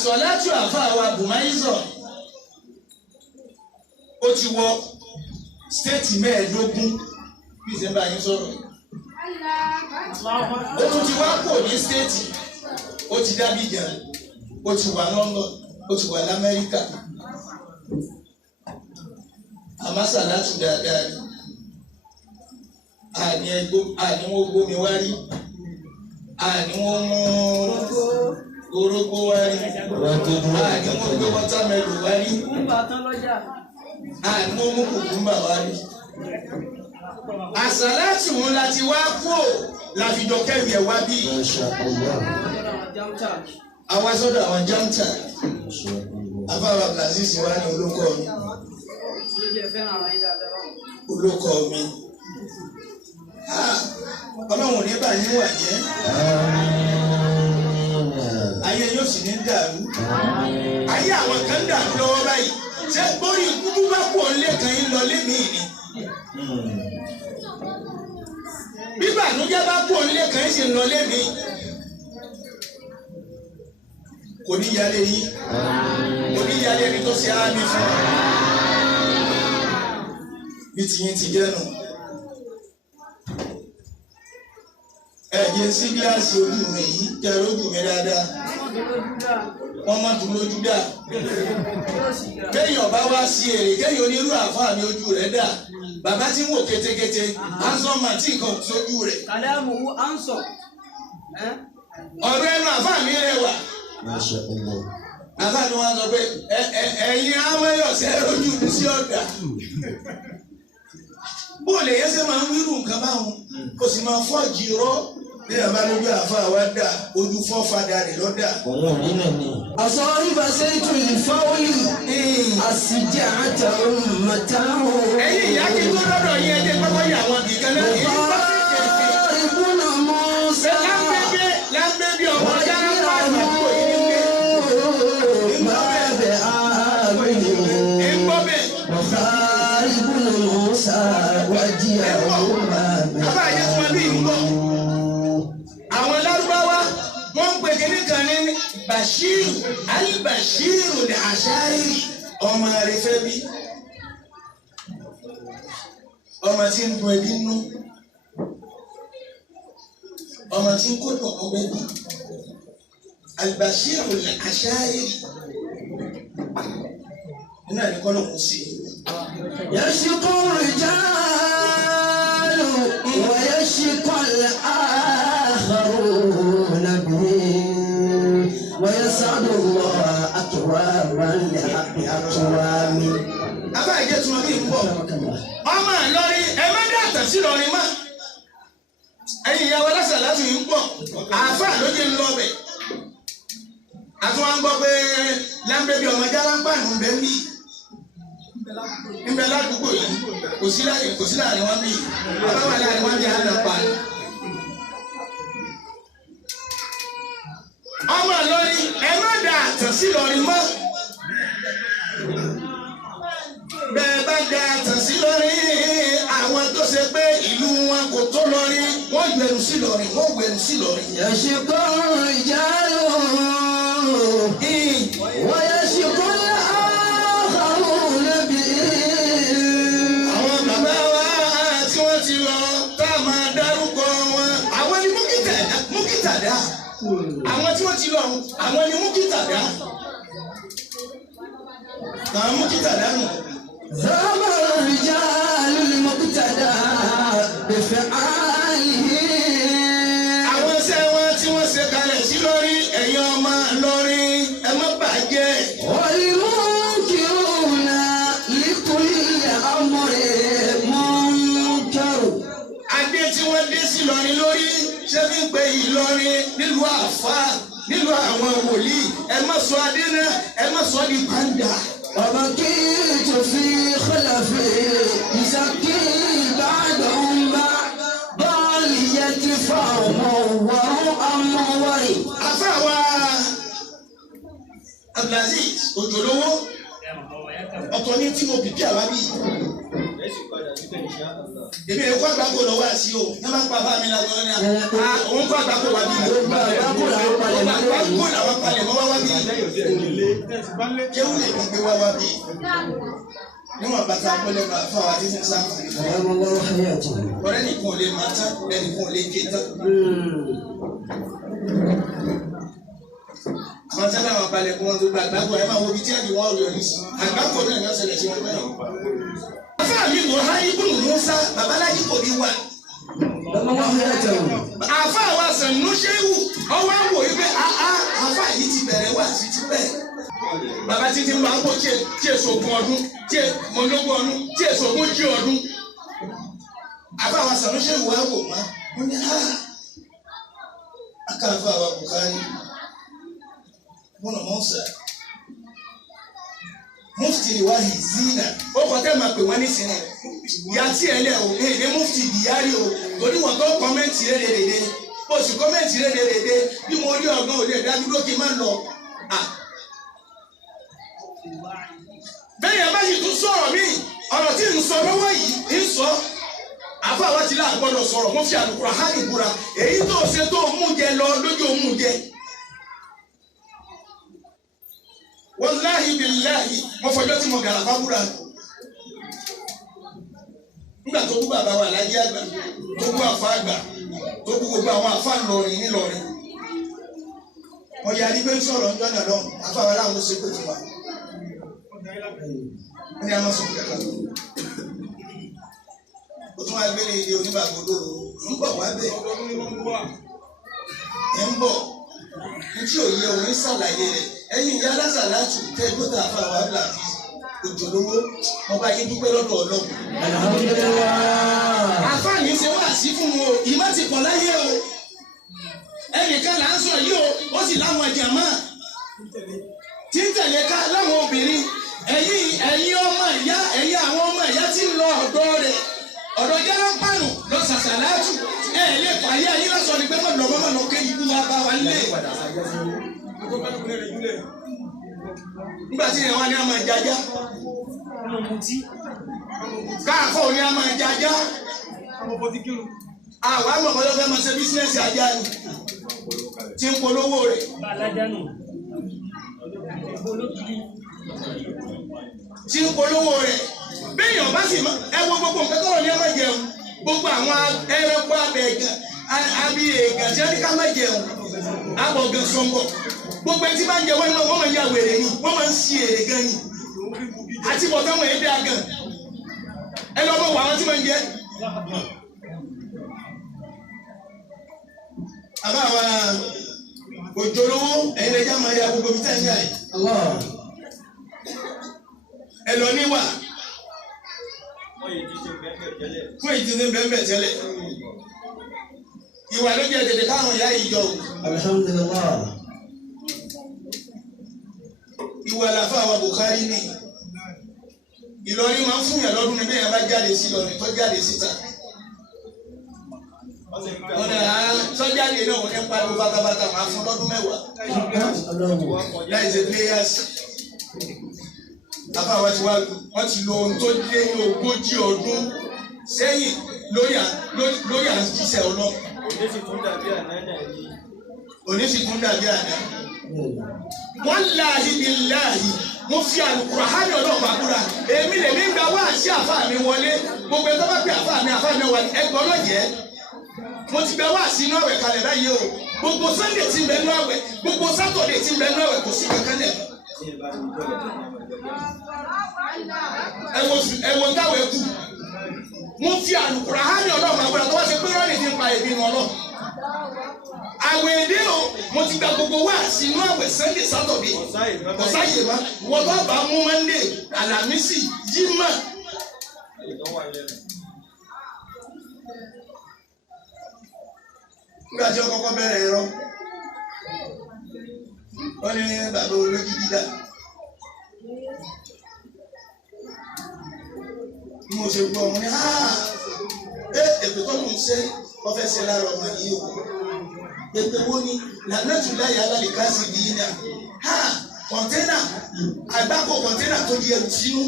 àsọ̀látù àfàwà Bùmáyísọ̀ ó ti wọ stéètì 15 bí ìsẹ́mbà yín sọ̀rọ̀ ó tún ti wá kò ní stéètì ó ti d'Abidjan ó ti wà London ó ti wà l'Amẹ́ríkà àmásàlátù dáadáa ni àní wọ́n gbómi wá rí àní wọ́n mú orógbó wá rí àní wọ́n gbé wọ́támẹ́lò wá rí àní wọ́n mú kùkúmbà wá rí. Àsàlátù wọn láti wá kó láfijọ kẹ́rì ẹ̀ wá bí àwa sọ́dọ̀ àwọn jámtà afáwà Brazil wá ní olókọ́ mi ọlọ́run ní bá yín wà jẹ́ ayé yóò sì ní dàrú ayé àwọn kan dàrú lọ́wọ́ báyìí ṣé bórí kúkú bá pọ̀ lẹ́ẹ̀kan yín lọ lémìí ni bíbà nújẹ́ bá pọ̀ lẹ́ẹ̀kan yín sì ń lọ lémìí kò ní yálé yín kò ní yálé ẹni tó ṣe ámì fún ọ bí tiyín ti jẹ́ nù. Ẹ̀jẹ̀ sí gíláàsì ojú mi yìí jẹ́ lójú mi dáadáa. Wọ́n má dùn lójú dà. Kéèyàn bá wá sí èrè kéèyàn onírú àfáà ní ojú rẹ̀ dà. Bàbá tí ń wò kétékété, Anson Martin kan sójú rẹ̀. Kàlámù Anson. Ọ̀rọ̀ ẹnu àfáà mi rẹwà. Àfáà ni wọ́n sọ pé ẹ̀yin Amáyọ̀sẹ̀ rojú mi sí ọ̀dà. Bóòlù yẹn ṣe máa ń wírù nǹkan báwọn kò sì máa fọ́ọ̀jì rọ́ bí àbá lójú àfáà wá dà ojú fọ́ fadà rẹ̀ lọ́dà. Àṣọ ìbáṣẹ́ ètò ìfáwọ́lì àṣìjẹ́ àtàwọn màtáwọn. Ẹ̀yin ìyá kí tó lọ́dọ̀ yín ẹjẹ́ pẹ́pẹ́ yà wọ́n bì kan náà. Ìbúnà Mùsá. Lámbébí ọmọ yára wà lọ́pọ̀ yìí ní Bàbá àgbẹ̀yìn. Ìgbọ́bẹ̀. Ìbúnà Mùsá wájí àwọn bàbá. Bàbá yẹn fún ẹbí ìgbọ́. Àwọn Lárúbáwá wọ́n ń pè kíní kan ní Bashiru Al-Bashiru ní Àṣáírì ọmọ rẹ̀ fẹ́ bí. Ọmọ tí ń dun ẹbí nú. Ọmọ tí ń kó dùn ọgbẹ́ bí. Al-Bashiru ní Àṣáírì. Iná ní kọ́ ló kù sí. يشكو الرجال ويشكو الآخرون به ويسعد الله أكواما لحق أكوامي. Abá ìjẹ́ tí wọ́n bí ń bọ̀. Ọmọ Ìlọrin ẹ má dá àtàn sí Ìlọrin mọ́. Ẹ̀yin ìyàwó lásàlátù yìí ń pọ̀. Àáfàá ló jẹ́ ń lọ bẹ̀. Àtúwọ́n ń gbọ́ pé Lámbébí ọmọ Jálámpàánù ń bẹ ń bí. Níbẹ̀ ládùúgbò yìí kò sí láàrin wọn bí. Bàbá wà láàrin wọn bí àná pa. Ọmọ Ìlọrin ẹ má dá àtàn sí Ìlọrin mọ́. Bẹ́ẹ̀ bá dá àtàn sí Ìlọrin àwọn tó ṣe pé ìlú wọn kò tó lọrin wọ́n gbẹ̀rù sí Ìlọrin wọ́n gbẹ̀rù sí Ìlọrin. يشكو الرجال ويشكو الآخرون به. Àwọn bàbá wa tí wọ́n ti lọ tá a máa dárúkọ wọn. Àwọn ni Múkítàdá. Àwọn tí wọ́n ti lọ àwọn ni Múkítàdá. Àwọn Múkítàdá nù. ذهب الرجال المقتدى بفعاله. Àwọn iṣẹ́ wọn tí wọ́n ṣe kalẹ̀ sí lórí ẹ̀yin ọmọ Ìlọrin ẹ má bàjẹ́. والمنكرون لكل أمر منكر. Adé tí wọ́n dé sí Ìlọrin lórí ṣé fi ń pe Ìlọrin nílùú àfáà nílùú àwọn wòlíì ẹ má sọ adé náà ẹ má sọ di pàǹdà. وبكيت في خلفي يزكي بعدهم بعد ضال يدفعهم وأموري. Àfáàwá Abdulaziz Òjòlówó ọ̀tọ̀ ní tí mo bìbí àwa bí èmi èkó àgbákò lọ́wọ́ àṣì o ní máa ń pa bá mi lágbọ́n ní òun kó àgbákò wá bí àgbákò làwọn palẹ̀ mọ́ wá bí kéwù lè fi gbé wá bí níwọ̀n bàtà pẹ́lẹ́ bá fún àwọn àdéhùn sáfì ọ̀rẹ́ nìkan ò lè máa tán ẹnìkan ò lè ké tán. àwọn tí wọn balẹ̀ kí wọ́n tó gba àgbákò ẹ máa wo ibi tí ẹ̀dì wọn rí ọ̀rí sí àgbákò náà ní ọ̀sẹ̀ lẹ̀ sí wọn bẹ́ẹ̀. àfáà mi wò ha ibùdó Musa babalájí kò ní wà. àfáà wa Sànú Ṣéwù ọwọ́ àwò yìí pé àfáà yìí ti bẹ̀rẹ̀ wá sí ti bẹ́ẹ̀. bàbá títí máa ń bọ̀ tí èso ogún ọdún tí mọ̀lógún ọdún tí èso ogún jí ọdún. àfáà wa Sànú Ṣéwù wá wò má wọ́n ní akáfáà wa Bùkárí mọ̀nà mọ́sà mufti ni wáyé zina ó kọ́ tẹ́ máa pè wọ́n ní sinmi yàtí ẹ̀ lẹ́ o èdè mufti Diyari o torí wọ́n tó kọ́mẹ́ǹtì rédèrèdè o sì kọ́mẹ́ǹtì rédèrèdè bí mo rí ọgbọ́n òde ìdádúró kí n má lọ. bẹ́ẹ̀ yẹn bá sì tún sọ̀rọ̀ mí ọ̀rọ̀ tí ń sọ lọ́wọ́ yìí ń sọ àbá wa ti láàgbọ́dọ̀ sọ̀rọ̀ mo fi Al-Qur'ani búra èyí tó ṣe tó mú jẹ lọ lójú òun jẹ. Wallahi billahi mo fọjọ́ tí mo gàrà fábúrà nígbà tó kú bàbá wa láyé àgbà tó kú àfa àgbà tó kú gbogbo àwọn àfa ńlọrin nílọrin mo yà ní pé ń sọ̀rọ̀ ńjọ́ náà lọ́wọ́ àfa wa láwọn ṣe pé fún wa wọ́n ní a máa sọ fún kàkà o tún wá gbé ní ilé onígbàgbọ́ lóru ń bọ̀ wá bẹ́ẹ̀ ń bọ̀ ntí òye òun ṣàlàyé rẹ̀ ẹ̀yin ìyá alásàlátù tẹ gbọ́dọ̀ àfa wa bla òjòlówó mo bá yín dúpẹ́ lọ́dọ̀ Ọlọ́run. àfààní ṣe wá sí fún wọn o ìmọ̀ ti pọ̀ láyé o ẹnìkan là ń sọ yìí o ó sì láwọn jàmá tí ń tẹ̀lé ká láwọn obìnrin ẹ̀yin ọmọ ìyá ẹ̀yin àwọn ọmọ ìyá tí ń lọ ọ̀dọ̀ rẹ̀ ọ̀dọ̀ jẹ́rán pàánù lọ sàṣàlátù lè pààyè ayé lọ́sọ̀ ni pé mọ̀ lọ́wọ́ lọ ké ibú wa bá wa lé. nígbà tí ìyẹn wá ní a máa jájá káàkó ní a máa jájá àwọn àmọ̀kọ́jọ́ fẹ́ máa ṣe bísíǹsì ajá ni tí ń polówó rẹ̀. tí ń polówó rẹ̀ béèyàn bá sì ẹ wo gbogbo nǹkan tọrọ ní a máa jẹun gbogbo àwọn ẹranko abẹ̀gàn àbí èègàn tí wọ́n ní ká má jẹun abọ̀gàn sọ̀ngọ̀ gbogbo ẹni tí bá ń jẹ wọ́n máa ń ya wèrè ni wọ́n máa ń ṣi èrè gan ni àti bọ̀tán wọn èdè àgàn ẹ lọ́mọ wà wọ́n tí wọ́n ń jẹ. àbá wa òjòlówó ẹ̀yin lẹ́jà máa ya gbogbo bí táyà yìí ẹ lọ níwà fún ìdílé bẹ́ẹ̀ tẹ́lẹ̀ ìwà ló jẹ́ tètè káwọn ìyá yìí jọ. Alhamdulillah. ìwà làfà wa Bukhari ní Ìlọrin máa ń fún yàn lọ́dún ní bẹ́ẹ̀ yẹn bá jáde sí Ìlọrin tó jáde síta. wọ́n ní sọ́jáde náà wọ́n ní pariwo bàtàbàtà máa fún lọ́dún mẹ́wàá. láì ṣe players àfà wa ti wá wọ́n ti lo ohun tó dé ní 40 ọdún sẹ́yìn lórí àjíṣẹ́ Ọlọ́run. òní sì tún dàbí àná. Wallahi billahi mo fi Al-Qur'ani Ọlọ́run àbúrà èmi lèmi ń gba wá sí àfáà mi wọlé gbogbo ẹgbẹ́ bá pè àfáà mi wà ẹgbọ́n lọ́jẹ́ mo ti bẹ wá sí inú àwẹ̀ kalẹ̀ báyìí o gbogbo Sunday ti ń bẹ inú àwẹ̀ gbogbo Saturday ti ń bẹ inú àwẹ̀ kò sí kankan lẹ̀. ẹ̀wọ̀n táwọn ẹ̀kú mo fi Al-Qur'ani Ọlọ́run àbúrà tó wá ṣe pé rọ́ọ̀nì ti ń pa èmi nù Ọlọ́run. àwẹ̀ èdè o mo ti gba gbogbo wá sí inú àwẹ̀ Sunday Saturday ọ̀sáyè má wọ́n bá bá mú Monday Alámísì Jímọ̀. nígbà tí ó kọ́kọ́ bẹ̀rẹ̀ ẹ̀rọ wọ́n ní bàbá olójú dídá bí mo ṣe gbọ́ wọn ní èpè tó ń ṣe wọ́n fẹ́ ṣe lára ọmọ yìí o èpè wo ni lànàtú láyé alálìká sí di yín náà kọ̀ńténà àgbákò kọ̀ńténà tó di ẹrù sínú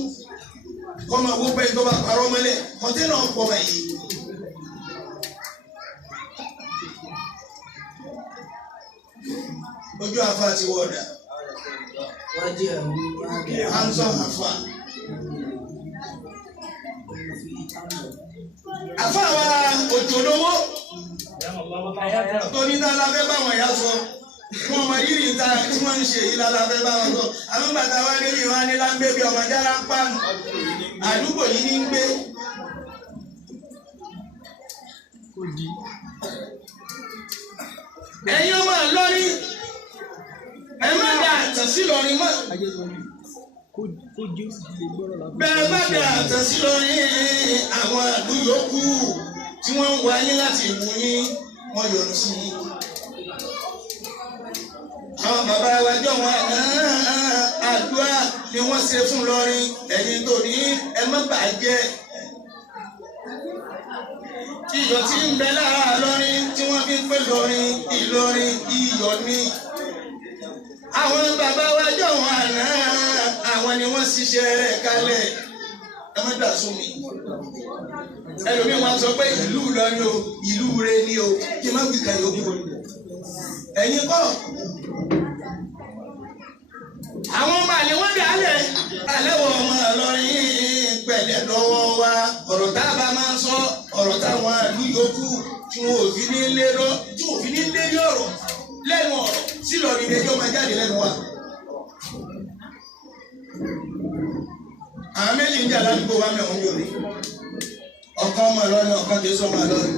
kọ́mọ owó pẹ́ tó bá parọ́ mọ́lẹ̀ kọ́ńténà ọ̀pọ̀ báyìí. ojú afa ti wọ̀dà handsome afa afa wa òjò lówó torí náà la fẹ́ bá wọn yá sọ wọn mọ rírì ta tí wọ́n ń ṣe yìí la fẹ́ bá wọn sọ àwọn bàtà wa débi wọn ní láńgbé bí ọmọ jára ń pààlù àdúgbò yìí ní ń gbé. ẹ̀yin ọmọ lórí ẹ má dà àtẹ̀sí lọ́rin mọ́. bẹ́ẹ̀ bá dà àtẹ̀sí lọ́rin àwọn àdúgbò yòókù tí wọ́n ń wá yín láti ìlú yín wọ́n yọ̀rọ̀ sí i. àwọn bàbá wa jọ wọn àdúrà ni wọ́n ṣe fún lọ́rin ẹ̀yin tó ní ẹ má bàjẹ́. iyọ̀ tí ń bẹ lára lọ́rin tí wọ́n fi ń pè lọ́rin Ìlọrin iyọ̀ ni. àwọn bàbá wa jọ wọn àná àwọn ni wọ́n ṣiṣẹ́ rẹ̀ kalẹ̀ ẹ má dà sún mi. ẹlòmíì wọn sọ pé ìlú Ìlọrin o ìlú rẹ ni o kí n má fi kà yòókù. ẹ̀yin kọ́ àwọn ọmọ àlè wọn dà á lẹ̀ alẹ́ wọ ọmọ Ìlọrin pẹ̀lẹ́ lọ́wọ́ wa ọ̀rọ̀ tá a bá máa ń sọ ọ̀rọ̀ táwọn ìlú yòókù tí wọn ò fi ní lérò tí wọn ò fi ní lérí ọ̀rọ̀ lẹ́nu ọ̀rọ̀ sí Ìlọrin ni ẹjọ́ máa jáde lẹ́nu wa. àwọn méjì ń jà ládùúgbò wa mẹ́wọ̀n yóò rí ọ̀kan ọmọ Ìlọrin ọ̀kan kì í sọ ọmọ Ìlọrin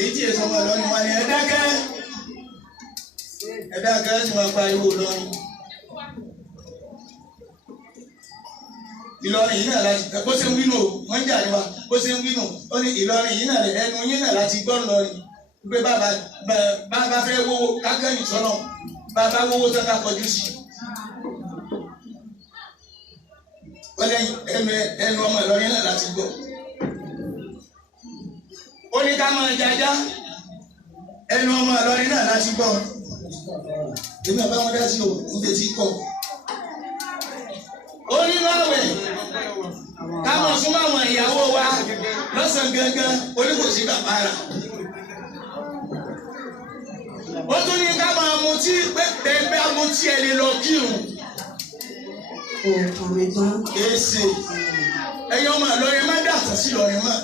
èyí tí èso ọmọ Ìlọrin wọn ni ẹ dákẹ́ tí wọ́n pariwo Ìlọrin. Ìlọrin yìí náà láti bó ṣe ń wínú o wọ́n ń jà ní wa bó ṣe ń wínú ó ní Ìlọrin yìí náà ẹnu yín náà láti gbọ́ lọ́rin pé bàbá fẹ́ wówó kákẹ́yìn sọ́nà bàbá wówó tó ká kọjú sí i. wọ́n lẹ́yìn ẹnu ọmọ Ìlọrin náà láti gbọ́. ó ní ká máa jajá ẹnu ọmọ Ìlọrin náà láti gbọ́. èmi àbá wọn dá sí o ń tẹ́tí kọ́. ó ní lọ́wẹ̀ ká máa súnmọ́ àwọn ìyàwó wa lọ́sàn-án gangan oníkòsí bàbá rà. ó tún ní ká máa mutí pé bẹ́ẹ̀ mutí ẹ lè lọ kírun. èsì ẹ̀yin ọmọ Ìlọrin má dàtọ̀ sí Ìlọrin mọ́.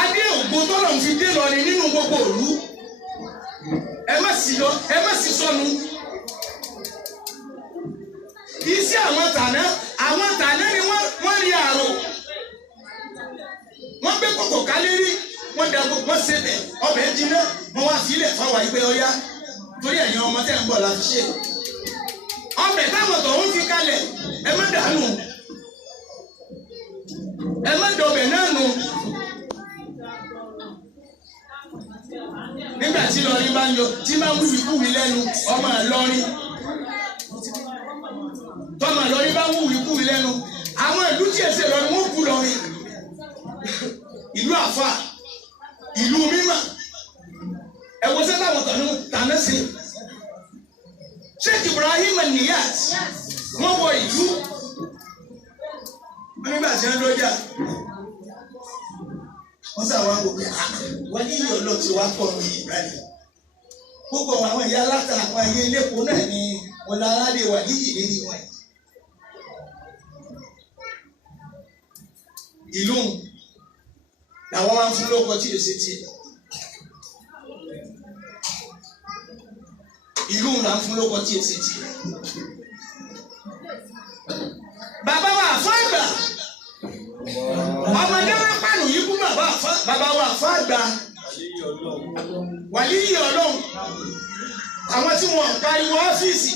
adé ògbó tọ́lọ̀ ń fi dé Ìlọrin nínú gbogbo òlu ẹ má sì sọnù. iṣẹ́ àwọn tàná ni wọ́n rí àrò wọ́n gbé kòkò kálí rí wọ́n da gbogbo ṣe bẹ̀ ọbẹ̀ jiná wọ́n wá sílẹ̀ fáwọn ìgbẹ́ ọyá torí ẹ̀yin ọmọ tẹ́ ń bọ̀ láti ṣe ọbẹ̀ táwọn tó ń fi kalẹ̀ ẹ má dànù ẹ má dọ̀bẹ̀ náà nù. nígbà tí Ìlọrin bá ń yọ tí máa ń wúwi kúwi lẹ́nu ọmọ Ìlọrin tọ́mọ Ìlọrin bá ń wúwi kúwi lẹ́nu àwọn ìlú tí èsè Ìlọrin wọ́n kú lọ́rin ìlú àfà ìlú mímọ́ ẹ̀wọ̀n sẹ́ta àwọn tàná sí Sheikh Ibrahim Niyas wọ́n wọ ìlú nígbà tí wọ́n lọ́jà wọ́n sàwọn àgbòkè wọ́n ní ìyọ̀ lọ tí wàá pọ̀ ní ìbàdàn gbogbo àwọn ìyá aláta àwọn ayé lẹ́kọ̀ọ́ náà ni wọ́n lára lè wà níyì lẹ́yìn wọn. ìlú làwọn máa ń fún lóko tí èsì tiẹ̀ ìlú là ń fún lóko tí èsì tiẹ̀. bàbá wa àfọ àgbà ọmọdé wa pàánù yìí kú bàbá wa àfọ àgbà wàlíyì Ọlọ́run àwọn tí wọn pariwo ọ́fíìsì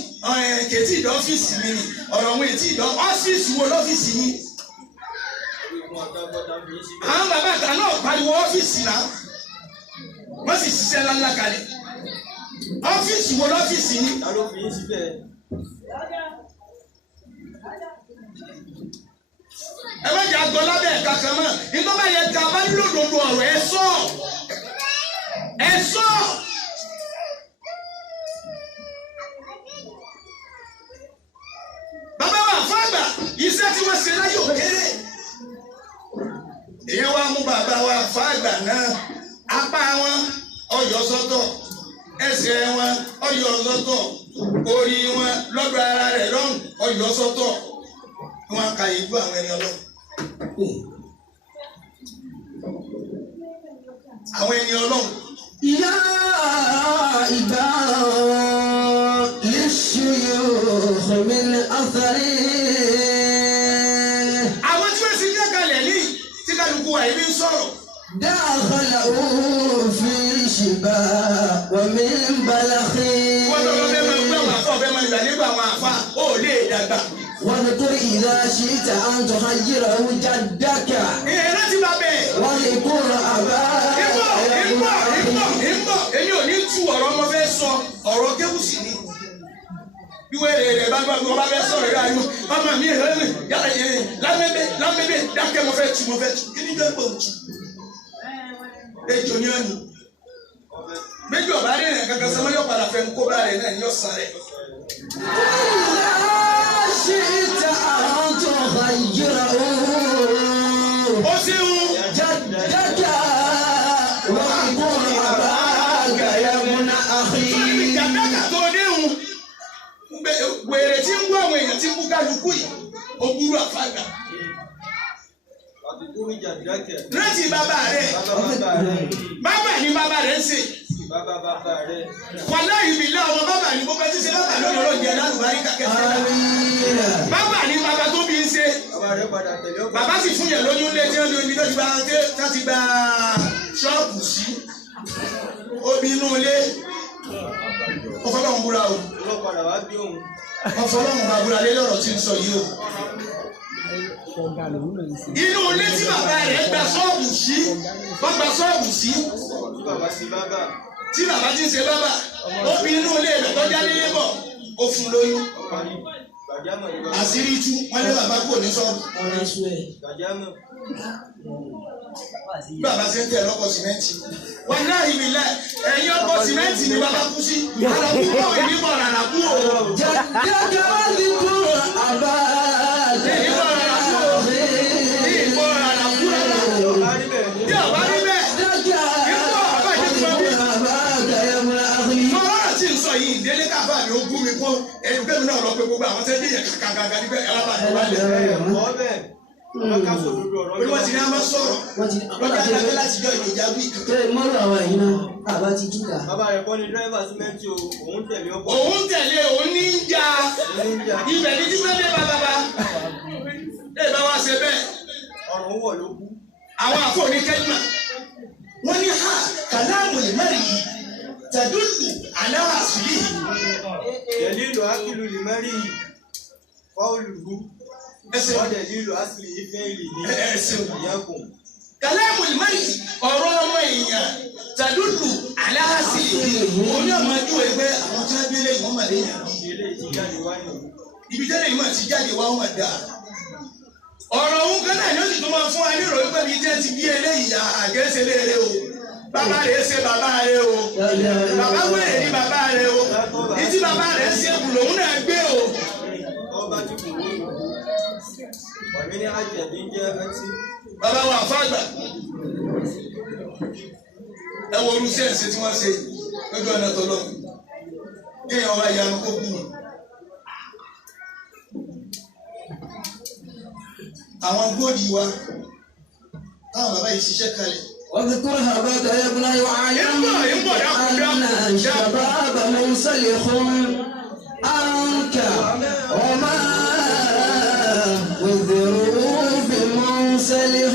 kètì ìdọ́ ọ́fíìsì mi ni ọ̀rọ̀ wọn ètì ìdọ́ ọ́fíìsì wo lọ́fíìsì yìí. àwọn bàbá àgbà náà pariwo ọ́fíìsì náà wọ́n sì ṣiṣẹ́ ńláńlá kalẹ̀ ọ́fíìsì wo lọ́fíìsì yìí. ẹ má jà gbọ́ lábẹ́ ẹ̀ka kan mọ́ nígbà bá yẹ ká bá nílò lòlò ọ̀rọ̀ ẹ sọ. iṣẹ́ tí wọ́n ṣe láyé òkèrè. Èyí wá mú bàbá wa fàgbà náà apá wọn ọyọ sọ́tọ̀ ẹsẹ̀ wọn ọyọ sọ́tọ̀ orí wọn lọ́dọ̀ ara rẹ̀ lọ́hùn ọyọ sọ́tọ̀ wọn kà ìlú àwọn ẹni Ọlọ́run. Àwọn ẹni Ọlọ́run. يا عباد للشيوخ من أثره. Àwọn tí wọ́n ti jẹ́ kalẹ̀ ní tí kálukú wa yìí ń sọ̀rọ̀. دخلوا في شباب ومن بلخ. Wọ́n lọ́wọ́ bẹ́ẹ̀ máa ń gbé àwọn àfọ̀ bẹ́ẹ̀ máa ń gbà nígbà àwọn àfa ó lè dàgbà. واذكر إذا شئت أن تخيره جدك. Láti bá bẹ́ẹ̀. واذكر أباك. Ìmọ̀ èmi ò ní tú ọ̀rọ̀ ọmọ fẹ́ sọ ọ̀rọ̀ kéwùsì ni. Ìwé rẹ̀ bá gbọ́ ọba fẹ́ sọ̀rọ̀ yóò ayọ̀ ọmọ mi yàrá lámẹ́bẹ̀ dákẹ́ mo fẹ́ tú kí ni jẹ́ pọ̀ jù. Ejò ni ọ̀nì. Méjì ọ̀bá rí rẹ̀ kankan sọ́mọ́ yóò padà fẹ́ kó bá rẹ̀ náà ní ọ̀sán rẹ̀. شئت أن تخيره Ó sì ń جدك واذكر أباك يا ابن أخي. Jàdákà tó déhùn wèrè tí ń gbọ́ àwọn èèyàn tí ń bú kálukú yìí ó burú àfàgbà. Rántí bàbá rẹ̀. Bàbá ni bàbá rẹ̀ ń ṣe. Wàlá ìbí ilé ọmọ bàbá ni gbogbo ẹtí ṣe bàbá lónìí ọlọ́ọ̀dì aláàlúbárí kàkẹ́ sí ẹ̀dá. Bàbá ni bàbá tó bí ń ṣe. Bàbá sì fún yẹn lóyún lé tí wọ́n lóyún tó ti gba ṣọ́ọ̀bù sí. Obì inú ilé. Ọ̀fọlọ́hún búra o. Ọ̀fọlọ́hún bá búra lé lọ́rọ̀ tí ń sọ yìí o. Inú ilé tí bàbá rẹ̀ gba ṣọ́ọ̀bù sí. Wọ́n gba ṣọ́ọ̀bù sí. Tí bàbá ti ń ṣe bàbá, ó fi inú ilé rẹ̀ tọ́jà nílé bọ̀, ó fún lóyún. Àṣírí tú, wọ́n lé bàbá kúrò ní ṣọ́ọ̀bù. Bàbá ṣe ń tẹ̀ lọ́kọ̀ sìmẹ́ǹtì. Wọ́n náà ìbí lẹ̀, ẹ̀yin ọkọ̀ sìmẹ́ǹtì ni bàbá kú sí. Àlàkú bọ̀ èmi bọ̀ ràràkú o. جدك واذكر أباك. Èmi bọ̀ ràràkú o. Ní ìbọ̀ ràràkú rárá. Bí ọ̀bá rí bẹ́ẹ̀. Yìí délé káfá ni ó gún mi kó ẹni pé mi náà lọ pé gbogbo àwọn tẹ́lẹ̀ yẹn kàkàkàkà ní bẹ́ẹ̀ alábàá ní wálé. Olúwa ti ní a máa sọ̀rọ̀ lọ́jà dábẹ́ láti jọ ìjà bí. Bẹ́ẹ̀ mọ́rọ̀ àwọn ẹ̀yin náà àbá ti júkà. Bàbá rẹ̀ kọ́ ni dírẹ́fà símẹ́ǹtì o, òun tẹ̀lé ọkọ̀. Òun tẹ̀lé òun ní ń jà ibẹ̀ ní títí dé bàbá. Ẹ bá wa ṣe bẹ́ẹ̀. Ọ̀rọ̀ wọ̀ ló kú. Àwọn àfọ̀ ní kẹ́lìmà. Wọ́n ní ha kàlámù lè má rí yìí. Tẹ̀dúlù àláwà sílì. Dẹ̀lílù ákìlù lè mẹ́rí fáwọlùkú. Wọ́n dẹ̀lílù ákìlù ìfẹ́ ìlì ní ìyẹ́kùn. Kàlámù lè má rí ọ̀rọ̀ ọmọ èèyàn. Tẹ̀dúlù àláwà sílì. Òun yóò máa dúró ẹgbẹ́ àwọn tí wọ́n gbélé ìwọ̀n màdé yàn. Ilé ìtìjáde wá ní. Ibi tẹ́lẹ̀ yìí máa ti jáde wá wọn dà. Ọ̀rọ̀ òun kan náà yóò sì tún máa fún wa ní ìròyìn pẹ̀lú ìjẹ́ ti bí eléyìí àgẹ́sẹ̀ léèrè o. Bàbá rẹ̀ ṣe bàbá rẹ̀ o. Bàbá wẹ̀rẹ̀ ní bàbá rẹ̀ o. Ìtí bàbá rẹ̀ ṣe kù lòun náà gbé o. Ọba tí kò ní ìlú. Wàmí ní àjẹ̀bí jẹ́ ẹtí. Bàbá wa àfáàgbà. Ẹ wo orú sẹ́ǹsì tí wọ́n ṣe lójú ọ̀nà tó lọ. Kéèyàn wá yanu kó kú. Àwọn góòdì wa táwọn bàbá yìí ṣiṣẹ́ kalẹ̀. واذكر أباك يا ابن وعلم أن الشباب منسلخ عنك وما وذروف منسلخ.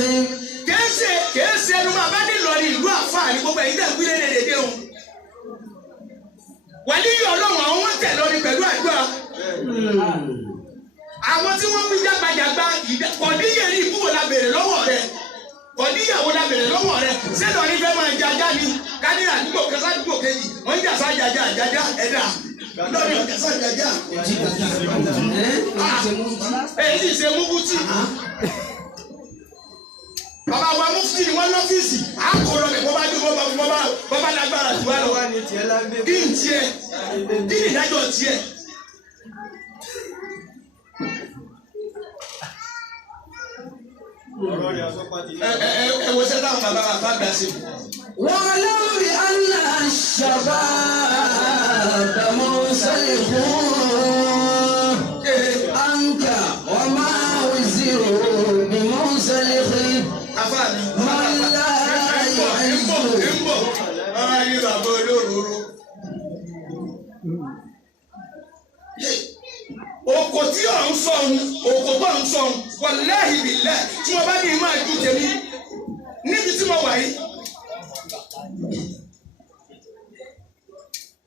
Kèése ẹnu máa bá nílò ní ìlú àfáà ní gbogbo ẹ̀yin dẹ̀ gbé lédèdè o. Wàlíyí Ọlọ́run àwọn wọ́n tẹ̀ lórí pẹ̀lú àdúrà. Àwọn tí wọ́n fi jágbajàgba kọ̀díyẹ̀ ní ìbúwò la béèrè lọ́wọ́ rẹ̀. Kọ̀díyàwó la béèrè lọ́wọ́ rẹ̀. Sẹ́dọ̀ ní fẹ́ máa jajá ni. Kání àdúgbò kẹsàn àdúgbò kejì. Wọ́n ń jà sá jajá ẹ̀dá. Lọ́ọ̀ni ọ̀kẹ́sà jajá. Èyí sì ṣe múbútì. Bàbá wa mufti ni wọ́n lọ́fíìsì. A kò lọ bẹ̀ bọ́bá lágbára jù wá lọ. Kí n tiẹ̀? Kí ni ìdájọ́ tiẹ̀? ọ̀rọ̀ rẹ̀ asọ́pá ti ní. ẹ wo sẹ́tà bàbá bàbá gbà sí. واعلم بأن الشباب منسلخ عنك وما وزروا بمنسلخ àfààní. من لا يعز ọmọ yìí bàbá olóróró. oko tí ò ń sọ̀hún oko tó ń sọ̀hún wàláhì bíláhì tí wọ́n bá ní máa ju tèmi níbi tí mo wà yìí.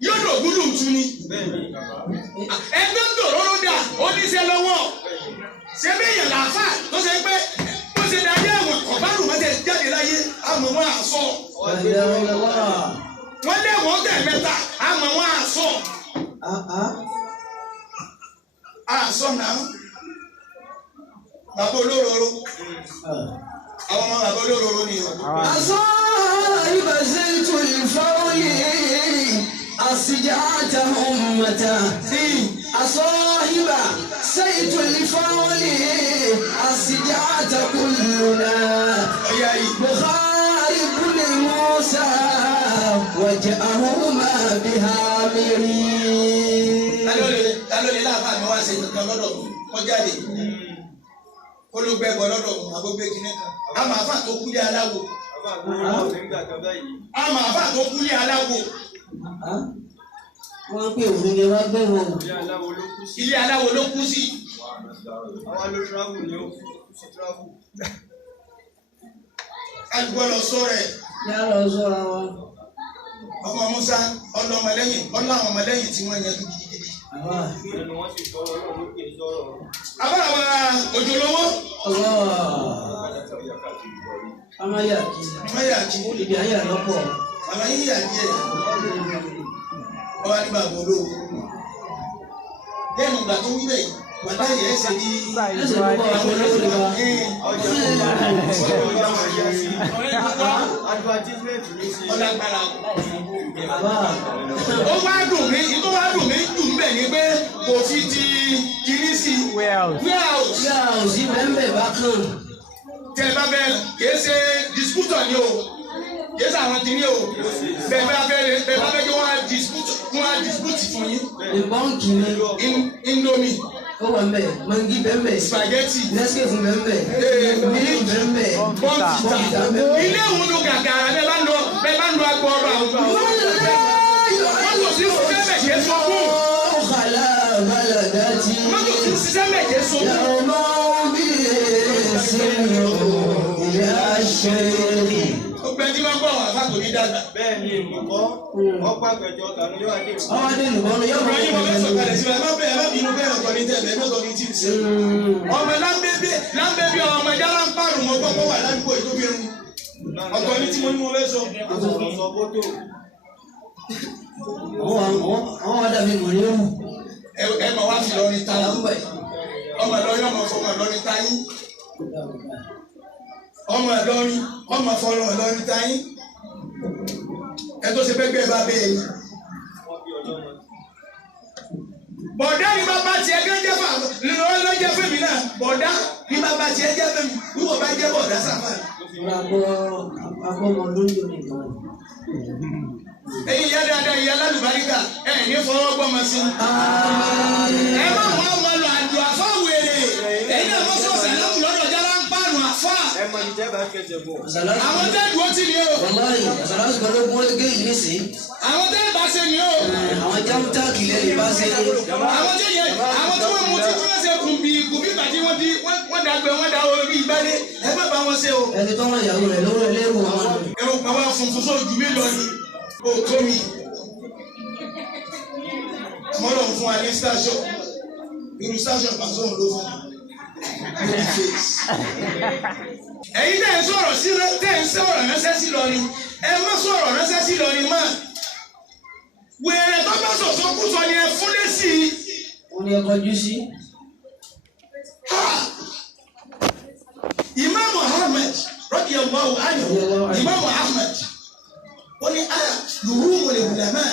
yóò lò gbúdù tún ni. ẹgbẹ́ ń dòróró dà ó ní iṣẹ́ lọ́wọ́ ṣé bí èèyàn làáfà tó ṣe pé ó ṣe darí ẹ̀wọ̀n ọ̀bárùn mọ́tẹ́ jáde láyé àmọ́ wọn àṣọ. wọ́n lé wọ́n tẹ̀ mẹ́ta àmọ́ wọn àṣọ. àṣọ náà bàbá olóróró àwọn ọmọ bàbá olóróró ni o. أصائب زيت الفول أسجعت أمته أصاحب زيت الفول أسجعت كلنا بخاري بن موسى وجاءهما بهامرين. Talo le láàfáà mi wá ṣe nǹkan lọ́dọ̀ kọjáde olùgbẹ́bọ̀ lọ́dọ̀ àgbógbé kìíní kan àmọ́ àfà tó kúlé aláwo àmọ́ àfà tó kúlé aláwo. wọ́n ń pè òun ni wọ́n gbé wọn. ilé aláwo ló kú sí. àwọn ló travel ni ó kú sí travel. alùpùpù lọ sọ rẹ̀. yá lọ sọ́ra wọn. ọmọ Musa ọlọmọlẹ́yìn ọlọ́run ọmọlẹ́yìn tí wọ́n yẹn gidigidi. ẹnu wọn sì sọ̀rọ̀ Ọlọ́run ló pè sọ̀rọ̀. abáwa òjòlówó. amáyàkí. amáyàkí. ibi ayé àlọ́pọ̀. bàbá yín yà díẹ̀. ọba ní bàbá olówó. lẹ́nu ìgbà tó wí bẹ́ẹ̀ bàbá yẹn ṣe ní. ẹsẹ̀ ló bá wà lórí wa. advertisement ní sí. ọlágbára. bàbá. ó wá dùn mí tó wá dùn mí dùn bẹ́ẹ̀ ni pé kò fi ti kiri sí. warehouse. yá ò sí bẹ́ẹ̀ bá kàn. tẹ ẹ bá bẹ kìí ṣe disputer ni o kìí ṣe àwọn kìíní o bẹ́ẹ̀ bá bẹ kí wọ́n á dispute fún yín. ìbọ́ǹkì ni. Indomie. ó wà mbẹ mangi bẹ́ẹ̀ spaghetti. nescafe bẹ́ẹ̀ mílíkì bẹ́ẹ̀ bọ́ǹkìtà. ilé ìwúlò gàgàrà bẹ́ẹ̀ bá ń lo agbọ̀ ọ̀rọ̀ àwọn ọ̀gbìn. mọ́tò tí ṣiṣẹ́ mẹ̀jẹ̀ sọ́kùn. mọ́tò tí ṣiṣẹ́ mẹ̀jẹ̀ sọ́kùn. Ọgbẹ́ni máa ń bọ̀ wá fáko ní dàgbà. bẹ́ẹ̀ ni ìmọ̀kọ́ ọ̀pá àgbẹ̀jọ tàbí yóò adé ìmọ̀. ọwọ́ adé nìkan ló yọ̀ ọ̀rọ̀ yìí mo fẹ́ sọ̀kalẹ̀ sí ẹ má bẹ́ẹ̀ má bínú bẹ́ẹ̀ ọ̀tọ̀ ní tẹ̀lé ẹgbẹ́ ọ̀tọ̀ ní tí ì ṣe. ọmọ lámbébí ọmọ ẹja lámpárùn mo gbọ́ wà ládùúgbò ìtóbi ẹnu. ọ̀tọ̀ ní tí mo ní mo fẹ́ sọ. sọ bótó. àwọn adàbí mọ̀ ní òmù. ẹ máa wá fi lọrin ta ọmọ lọrin ọmọ fọmọ lọrin ta yín. ọmọ lọrin ọmọ fọlọ lọrin ta yín. ẹ tó ṣe pẹ́pẹ́ bá bẹ́ẹ̀ yín. bọ̀dá ni bàbá tiẹ̀ gẹ́gẹ́ fà lọ́jọ́ fún mi náà bọ̀dá ni bàbá tiẹ̀ jẹ́ fún mi wíwọ̀ bá jẹ́ bọ̀dá sàfà. agbọ́mọ lóńdó nìkan. ẹ̀yin ìyá dáadáa ìyá lálùbáríkà ẹ̀ ní fọwọ́ gbọ́mọ sí. ẹ má mú ọmọ lọ àjò àfọ wèrè ẹ̀yin náà mọ sọ̀sẹ̀ lọ́dún lọ́dọ̀ jára ń pààrọ̀ àfọ. ẹ mọ ní tẹ́bà kẹsẹ̀ bọ̀. àwọn tẹ́ dùn ó ti ní o. wàláyé àsàlásù kan ló gún égé yìí nísìnyí. àwọn tẹ́ bá ṣe ní o. àwọn jámútà kìlẹ̀ lè bá ṣe. àwọn tí wọ́n mú tí wọ́n ṣe kùnbí bàtí wọ́n dàgbẹ́ wọ́n dà orí ìgbàlẹ̀ ẹ má bá wọn ṣe o. ẹni tó wọn ìyàwó rẹ̀ lówó ilé ìwò wọn. ẹ̀rọ àwọn funfun sójú mi lọ ni o tó mi. mọ́lọ̀ fún wa ní station irú station pàṣẹ òun ló fún mi ní face. ẹ̀yin tẹ̀ ń sọ̀rọ̀ sí tẹ̀ ń sọ̀rọ̀ ránṣẹ́ sí lọ ni ẹ má sọ̀rọ̀ ránṣẹ́ sí lọ ni mọ́. wèrè tó bá sọ̀sọ́ kú sọ ni ẹ fún lé sí i. wọ́n ní ẹkọ jú sí. Imam Ahmed radiyallahu anhu Imam Ahmed wọ́n ní luhumul ulama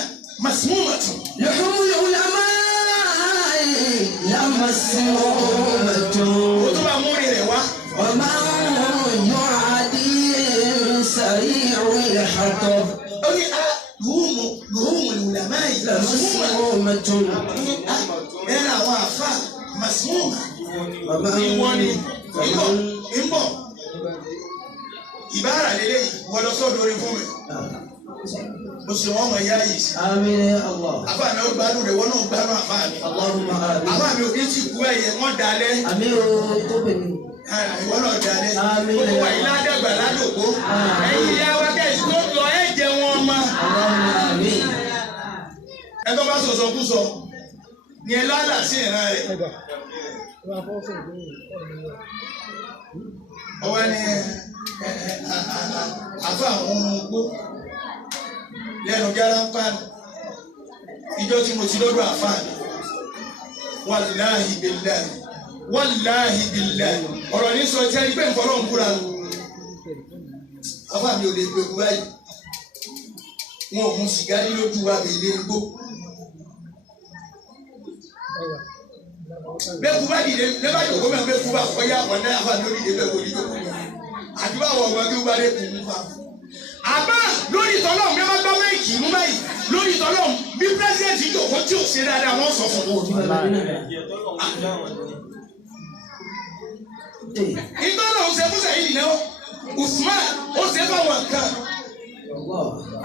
masmumatun. luhumul ulama la masmumatun. o tó bá múrin rẹ̀ wá. ọmọ مسمومة ẹ̀rọ àwọn àfa màsímùmá ìwọ ni ìbọ̀ ìbára lélẹ́yìí wọ́n lọ sọ́dọ̀ orí fún mi mo sì wọ́n mọ̀ yá yìí sí. آمين يا الله. àfa mi ò gbádùn rẹ̀ wọ́n náà gbádùn àfa mi. اللهم آمين. àfa mi ò ní tí kú ẹ̀yẹ wọ́n dalẹ̀. àmín o tó bẹ̀ mí. ìwọ náà dalẹ̀. Àmín. gbogbo wa ilé adàgbà ládòkó. ẹ̀yin ìyá wa kẹ́sì tó lọ ẹ̀ jẹ wọn ma. اللهم آمين. ẹ tó bá sọ̀sọ̀ kú sọ ni ẹ lálà sí ìran rẹ̀. ọwọ́ ni àfa àwọn ọmọ ogbó lẹ́nu jára ń pàánù ìjọ tí mo ti lọ́dọ̀ àfa mi wàláhì bíláhì wàláhì bíláhì ọ̀rọ̀ ní sọ tí a rí pé nǹkan náà ń kúra lọ àfa mi ò lè gbé gbé báyìí wọn ò mú sìgá ní lójú wa bèèrè gbó bẹ́ẹ̀ kú bá dìde lẹ́bàá yòókó mẹ́rin bẹ́ẹ̀ kú bá kọjá ọ̀nà àfa mi ò dìde bẹ́ẹ̀ kò dìde àdúrà wọ̀ ọ̀gbọ́n kí wọ́n bá lè kú mú fa. àbá lórí ìtọ́lọ́mù bí wọ́n bá méjì mú báyìí lórí ìtọ́lọ́mù bí pírẹ́sidẹ̀ntì yòókó tí ò ṣe dáadáa wọ́n sọ fún un. ìtọ́lọ́mù ṣe fún sẹ́yìn nìyẹn Usman ó ṣe fáwọn kan.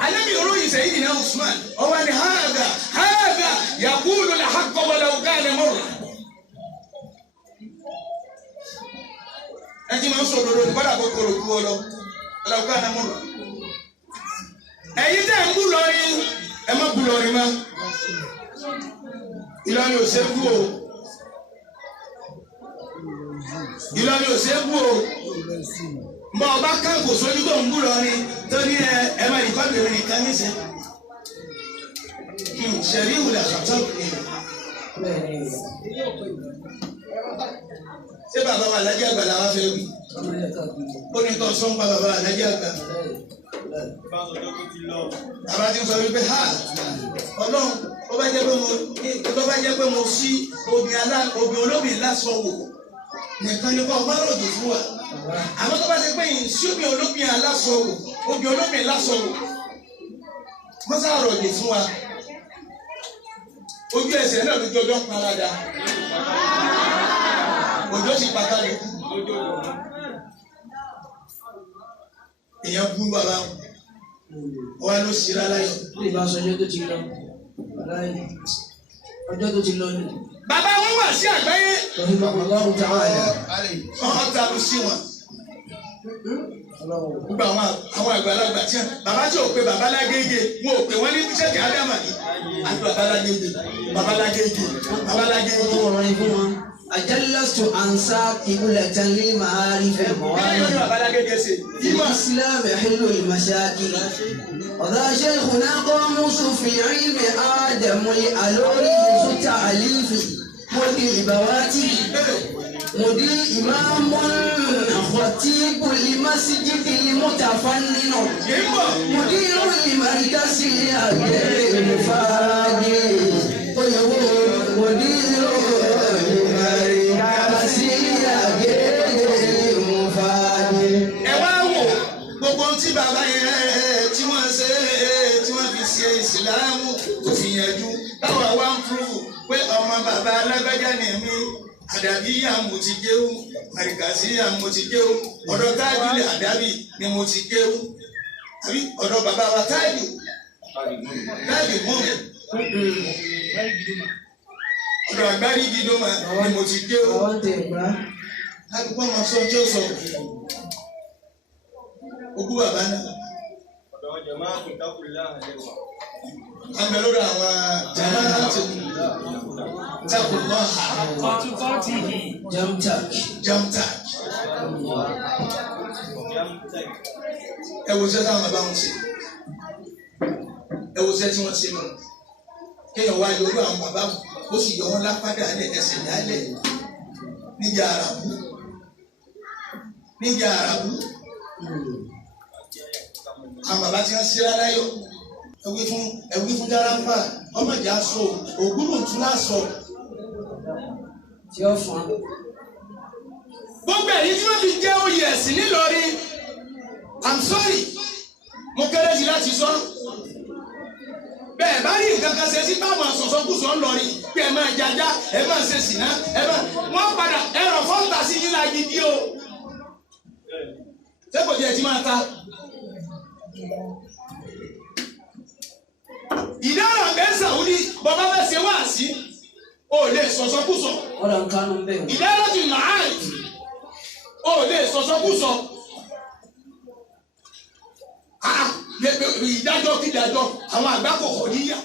Ànábì olóyìn sẹ́yìn nìyẹn Usman ọwọ́ ni hàgà yaqulu al-haqqa walau kana murra. ẹjí máa ń sọ òdodo ní bọ́dà kòkòrò kú ọ lọ ọlọ́ọ̀ká náà mú lọ. ẹ̀yin tẹ́ ń bú lọrin ẹ má bú lọrin má. Ìlọrin ò ṣe é bú o. Ìlọrin ò ṣe é bú o. mbọ ọba káàkó sójú tó ń bú lọrin tó ní ẹ má nìkan bèrè nìkan níṣẹ́. ṣẹ̀rí ìwúlẹ̀ àṣàtọ̀ nìyẹn. ṣé bàbá wa alájà àgbà làwọn fẹ́ wí? ó ní kó sọ ń pa bàbá alájà àgbà. bàbá ti sọ wípé ha Ọlọ́run ó bá jẹ́ pé mo sí obì olóbì lásán wò nìkan ni kò bá rọ̀jò fún wa. àmọ́ tó bá ṣe pé yìí sí obì olóbì lásán wò obì olóbì lásán wò wọ́n sá rọ̀jò fún wa. ojú ẹsẹ̀ náà ló jọjọ́ parada. Òjò sì pàtàkì èèyàn bú bàbá wọn ló ṣe láláyọ. Ní ìbáṣọ ọjọ́ tó ti lọ, ọjọ́ tó ti lọ ni. Bàbá wọn wà sí àgbáyé. Ọlọ́run ta wà yà. Wọ́n ta ló sí wọn. Gbogbo àwọn àgbàlagbà tí bàbá tí ò pe bàbá lágége wọn ò pè wọ́n ní sẹ́kì ádámà ní. Àti bàbá lágége, bàbá lágége, bàbá lágége. Ọ̀rọ̀ ni fún wọn. Àjálàsù ànsá ìbúlẹ̀tàn ní màárí fẹ́ mọ́ wá. الإسلام حل المشاكل وذا شيخنا قاموس في علم آدم الألوري التعليف مدير بواتي مدير إمام خطيب لمسجد المتفنن مدير لمركز الأجر المفادي مدير tí bàbá yẹn tí wọ́n ṣe tí wọ́n fi ṣe ìsìlámù tó fi yanjú táwa wá ń fúrufú pé ọmọ bàbá alágbájá ni mí àdàbíyà mo ti kéwú àríkàsíyà mo ti kéwú ọ̀dọ̀ tájúlẹ̀ àdàbí ni mo ti kéwú àbí ọ̀dọ̀ bàbá wa tájù mọ́ ọ̀dọ̀ àgbárí gidoma ni mo ti kéwú láti pọ́n máa sọ tí ó sọ ogún bàbá náà. ọ̀dọ̀ jama'a kò dákun láàrin wa. àmì lórí àwọn jama'a ti dákun náà. jamtak. ẹ wo iṣẹ́ táwọn bàbá wọn ṣe ẹ wo iṣẹ́ tí wọ́n ṣe lọ kéèyàn wá yọ orí àwọn bàbá wọn ó sì yọ wọn lápá dálẹ̀ ẹsẹ̀ dálẹ̀ níjà àràbù. Àwọn bàbá tí wọ́n ṣe rárá yọ ẹwí fún járáńpà ọmọ ìjà sọ ògúnlù tún lásọ. Tí ó fún un. Gbogbo èyí tí wọ́n fi jẹ́ oyè ẹ̀sìn nílọrin I'm sorry mo kéré sí láti sọ. Bẹ́ẹ̀ bá rí nǹkan kan ṣe sí báwọn àsọ̀sọ́kùsọ sìnà wọ́n padà ẹ̀rọ fọ́ǹtà sí yín náà gidi o sẹ́kọ̀ọ́ jẹ́ ti máa ta. ìdára mẹ́sà ó ní bàbá bẹ́ẹ̀ ṣe wá sí o lè sọ̀sọ́kùsọ. ọ̀rọ̀ nǹkan ló ń bẹ̀rù. ìdára ti màá o lè sọ̀sọ́kùsọ. ìdájọ́ kí dájọ́ àwọn àgbà kò kò níyà.